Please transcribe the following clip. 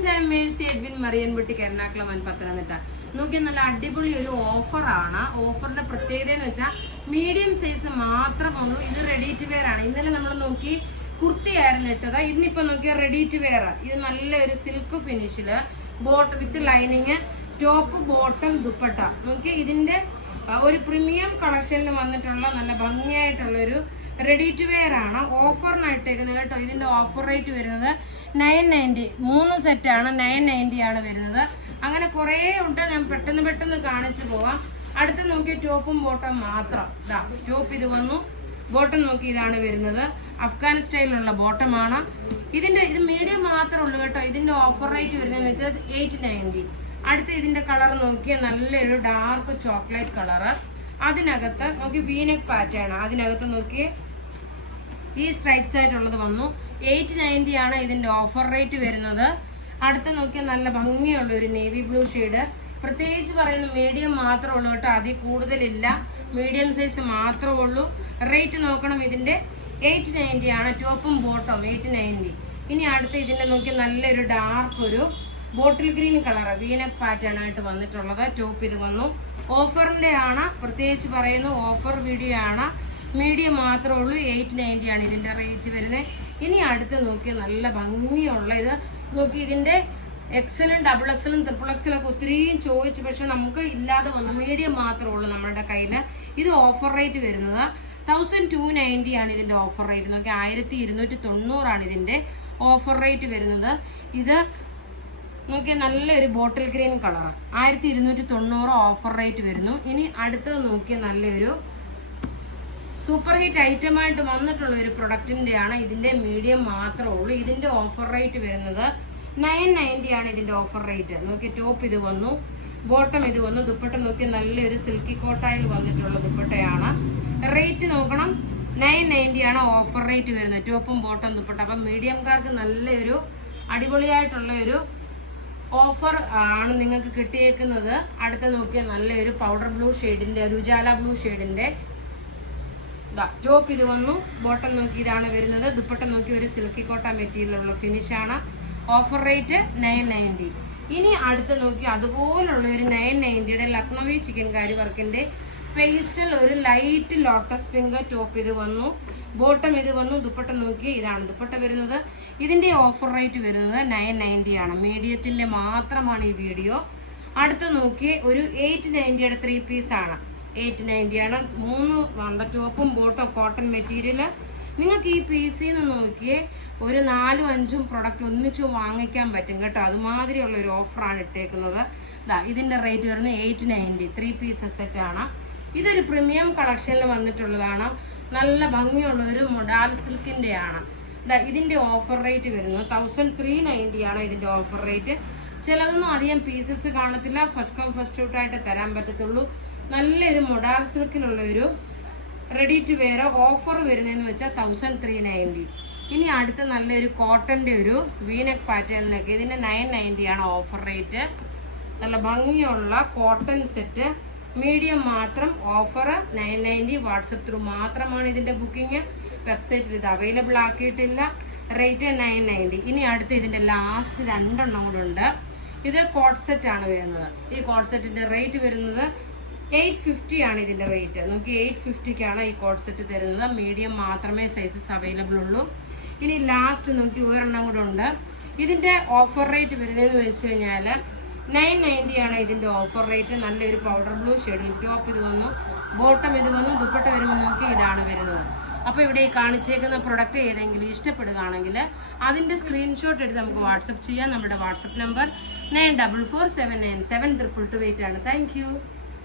Friends, I am Mercy Edwin Mariyanpatti Ernakulam Pathanamthitta. നോക്കിയാൽ നല്ല അടിപൊളി ഒരു ഓഫറാണ്. ഓഫറിന്റെ പ്രത്യേകത എന്ന് വെച്ചാൽ മീഡിയം സൈസ് മാത്രമുള്ളൂ. ഇത് റെഡി ടു വെയർ ആണ്. ഇന്നലെ നമ്മൾ നോക്കി കുർത്തിയായിരുന്നു ഇട്ടത്. ഇന്നിപ്പോ നോക്കിയാൽ റെഡി ടു വെയർ. ഇത് നല്ലൊരു സിൽക്ക് ഫിനിഷില് boat with lining, top bottom dupatta. നോക്കി ഇതിന്റെ ഒരു പ്രീമിയം കളക്ഷനിൽ വന്നിട്ടുള്ള നല്ല ഭംഗിയായിട്ടുള്ള ഒരു റെഡി ടു വെയർ ആണ്. ഓഫറിനായിട്ടേക്കുന്നത് കേട്ടോ. ഇതിന്റെ ഓഫർ റേറ്റ് വരുന്നത് 990. 3 സെറ്റാണ് 990 ആണ് വരുന്നത്. അങ്ങനെ കുറേ ഉണ്ട്. ഞാൻ പെട്ടെന്ന് കാണിച്ചു പോവാം. അടുത്ത് നോക്കിയ ടോപ്പും ബോട്ടം മാത്രം. ഇതാ ടോപ്പ് ഇത് വന്നു, ബോട്ടം നോക്കി ഇതാണ് വരുന്നത്. അഫ്ഗാൻ സ്റ്റൈലിലുള്ള ബോട്ടമാണ്. ഇത് മീഡിയം മാത്രമേ ഉള്ളൂ കേട്ടോ. ഇതിന്റെ ഓഫർ റേറ്റ് വരുന്നതെന്ന് വെച്ചാൽ 890. അടുത്ത ഇതിന്റെ കളർ നോക്കിയ നല്ലൊരു ഡാർക്ക് ചോക്ലേറ്റ് കളറ്. അതിനകത്ത് നോക്കി വീനെക്ക് പാറ്റേൺ. അതിനകത്ത് നോക്കി ഈ സ്ട്രൈപ്സ് ആയിട്ടുള്ളത് വന്നു. 890 ആണ് ഇതിന്റെ ഓഫർ റേറ്റ് വരുന്നത്. അടുത്ത് നോക്കിയാൽ നല്ല ഭംഗിയുള്ള ഒരു നേവി ബ്ലൂ ഷെയ്ഡ്. പ്രത്യേകിച്ച് പറയുന്ന മീഡിയം മാത്രമേ ഉള്ളൂ കേട്ടോ. അതിൽ കൂടുതലില്ല. മീഡിയം സൈസ് മാത്രമേ ഉള്ളൂ. റേറ്റ് നോക്കണം. ഇതിന്റെ 890 ആണ്. ടോപ്പും ബോട്ടം 890. ഇനി അടുത്ത് ഇതിന്റെ നോക്കി നല്ലൊരു ഡാർക്ക് ഒരു bottle green colour V-neck pattern ആയിട്ട് വന്നിട്ടുള്ളത്. ടോപ്പ് ഇത് വന്നു. ഓഫറിന്റെ ആണ്. പ്രത്യേകിച്ച് പറയുന്നു ഓഫർ വീഡിയോ ആണ്. മീഡിയം മാത്രമേ ഉള്ളൂ. 890 ആണ് ഇതിന്റെ റേറ്റ് വരുന്നത്. ഇനി അടുത്ത് നോക്കി നല്ല ഭംഗിയുള്ള ഇത് നോക്കി. ഇതിന്റെ എക്സലും ഡബിൾ എക്സലും ട്രിപ്പിൾ എക്സലും ഒക്കെ ഒത്തിരിയും ചോദിച്ചു, പക്ഷെ നമുക്ക് ഇല്ലാതെ വന്നു. മീഡിയം മാത്രമേ ഉള്ളൂ നമ്മുടെ കയ്യിൽ. ഇത് ഓഫർ റേറ്റ് വരുന്നത് 1290 ആണ് ഇതിന്റെ ഓഫർ റേറ്റ്. നോക്കി 1290 ആണ് ഇതിന്റെ ഓഫർ റേറ്റ് വരുന്നത്. ഇത് നോക്കിയാൽ നല്ലൊരു bottle green colour 1290 offer rate വരുന്നു. ഇനി അടുത്തത് നോക്കിയാൽ നല്ലൊരു സൂപ്പർ ഹിറ്റ് ഐറ്റമായിട്ട് വന്നിട്ടുള്ള ഒരു പ്രൊഡക്റ്റിന്റെ ആണ്. ഇതിന്റെ മീഡിയം മാത്രമേ ഉള്ളൂ. ഇതിന്റെ ഓഫർ റേറ്റ് വരുന്നത് 990 ആണ് ഇതിന്റെ ഓഫർ റേറ്റ്. നോക്കി ടോപ്പ് ഇത് വന്നു, ബോട്ടം ഇത് വന്നു. ദുപ്പട്ട നോക്കി നല്ലൊരു സിൽക്കി കോട്ടായിൽ വന്നിട്ടുള്ള ദുപ്പട്ടയാണ്. റേറ്റ് നോക്കണം. 990 ആണ് ഓഫർ റേറ്റ് വരുന്നത്. ടോപ്പും ബോട്ടം ദുപ്പട്ട. അപ്പം മീഡിയംകാർക്ക് നല്ലൊരു അടിപൊളിയായിട്ടുള്ള ഒരു ഓഫർ ആണ് നിങ്ങൾക്ക് കിട്ടിയേക്കുന്നത്. അടുത്ത നോക്കിയാൽ നല്ലൊരു പൗഡർ ബ്ലൂ ഷെയ്ഡിന്റെ, ഒരു ഉജാല ബ്ലൂ ഷെയ്ഡിന്റെ ടോപ്പ് ഇത് വന്നു. ബോട്ടം നോക്കി ഇതാണ് വരുന്നത്. ദുപ്പട്ട നോക്കി ഒരു സിൽക്കി കോട്ട മെറ്റീരിയലുള്ള ഫിനിഷാണ്. Offer rate 990. ഇനി അടുത്ത് നോക്കി അതുപോലുള്ള ഒരു 990യുടെ ലക്നവി ചിക്കൻ കാരി വർക്കിന്റെ പേസ്റ്റൽ ഒരു ലൈറ്റ് ലോട്ടസ് പിങ്ക് ടോപ്പ് ഇത് വന്നു. ബോട്ടം ഇത് വന്നു. ദുപ്പട്ട നോക്കി ഇതാണ് ദുപ്പട്ട വരുന്നത്. ഇതിന്റെ ഓഫർ റേറ്റ് വരുന്നത് 990 ആണ്. മീഡിയത്തിന്റെ മാത്രമാണ് ഈ വീഡിയോ. അടുത്ത് നോക്കി ഒരു 890യുടെ 3 പീസ് ആണ്. 890 ആണ്. 3 ടോപ്പും ബോട്ടം കോട്ടൺ മെറ്റീരിയൽ. നിങ്ങൾക്ക് ഈ പീസിൽ നിന്ന് നോക്കിയേ ഒരു 4-5 പ്രൊഡക്റ്റ് ഒന്നിച്ച് വാങ്ങിക്കാൻ പറ്റും കേട്ടോ. അതുമാതിരിയുള്ള ഒരു ഓഫറാണ് ഇട്ടേക്കുന്നത്. ഇതിന്റെ റേറ്റ് വരുന്നത് 890. 3 പീസ് സെറ്റ് ആണ്. ഇതൊരു പ്രീമിയം കളക്ഷനിൽ വന്നിട്ടുള്ളതാണ്. നല്ല ഭംഗിയുള്ള ഒരു മൊഡാൽ സിൽക്കിന്റെ ആണ്. ഇതിന്റെ ഓഫർ റേറ്റ് വരുന്നത് 1390 ആണ് ഇതിന്റെ ഓഫർ റേറ്റ്. ചിലതൊന്നും അധികം പീസസ് കാണത്തില്ല. ഫസ്റ്റ് കം ഫസ്റ്റ് ഔട്ട് ആയിട്ട് തരാൻ പറ്റത്തുള്ളൂ. നല്ലൊരു മൊഡാൽ സിൽക്കിലുള്ള ഒരു റെഡി ടു വെയർ ഓഫർ വരുന്നതെന്ന് വെച്ചാൽ 1390. ഇനി അടുത്ത നല്ലൊരു കോട്ടന്റെ ഒരു വീനെക്ക് പാറ്റേണിനൊക്കെ ഇതിന്റെ 990 ആണ് ഓഫർ റേറ്റ്. നല്ല ഭംഗിയുള്ള കോട്ടൺ സെറ്റ് മീഡിയം മാത്രം. ഓഫർ 990. വാട്സപ്പ് ത്രൂ മാത്രമാണ് ഇതിന്റെ ബുക്കിംഗ്. വെബ്സൈറ്റിൽ ഇത് അവൈലബിൾ ആക്കിയിട്ടില്ല. റേറ്റ് 990. ഇനി അടുത്ത് ഇതിന്റെ ലാസ്റ്റ് 2 എണ്ണം കൂടെ ഉണ്ട്. ഇത് കോട്ട് സെറ്റ് ആണ് വരുന്നത്. ഈ കോട്ട് സെറ്റിന്റെ റേറ്റ് വരുന്നത് 850 ആണ് ഇതിന്റെ റേറ്റ്. നമുക്ക് 850ക്കാണ് ഈ കോട്ട് സെറ്റ് തരുന്നത്. മീഡിയം മാത്രമേ സൈസസ് അവൈലബിൾ ഉള്ളൂ. ഇനി ലാസ്റ്റ് നോക്കി ഒരെണ്ണം കൂടെ ഉണ്ട്. ഇതിന്റെ ഓഫർ റേറ്റ് വരുന്നതെന്ന് വെച്ച് കഴിഞ്ഞാൽ 990 ആണ് ഇതിന്റെ ഓഫർ റേറ്റ്. നല്ലൊരു പൗഡർ ബ്ലൂ ഷെയ്ഡിൽ ടോപ്പ് ഇത് വന്നു, ബോട്ടം ഇത് വന്നു. ദുപ്പട്ട വരുമ്പോൾ നോക്കി ഇതാണ് വരുന്നത്. അപ്പോൾ ഇവിടെ ഈ കാണിച്ചേക്കുന്ന പ്രൊഡക്റ്റ് ഏതെങ്കിലും ഇഷ്ടപ്പെടുകയാണെങ്കിൽ അതിന്റെ സ്ക്രീൻഷോട്ട് എടുത്ത് നമുക്ക് വാട്സപ്പ് ചെയ്യാം. നമ്മുടെ വാട്സപ്പ് നമ്പർ 9447972228 ആണ്. Thank you.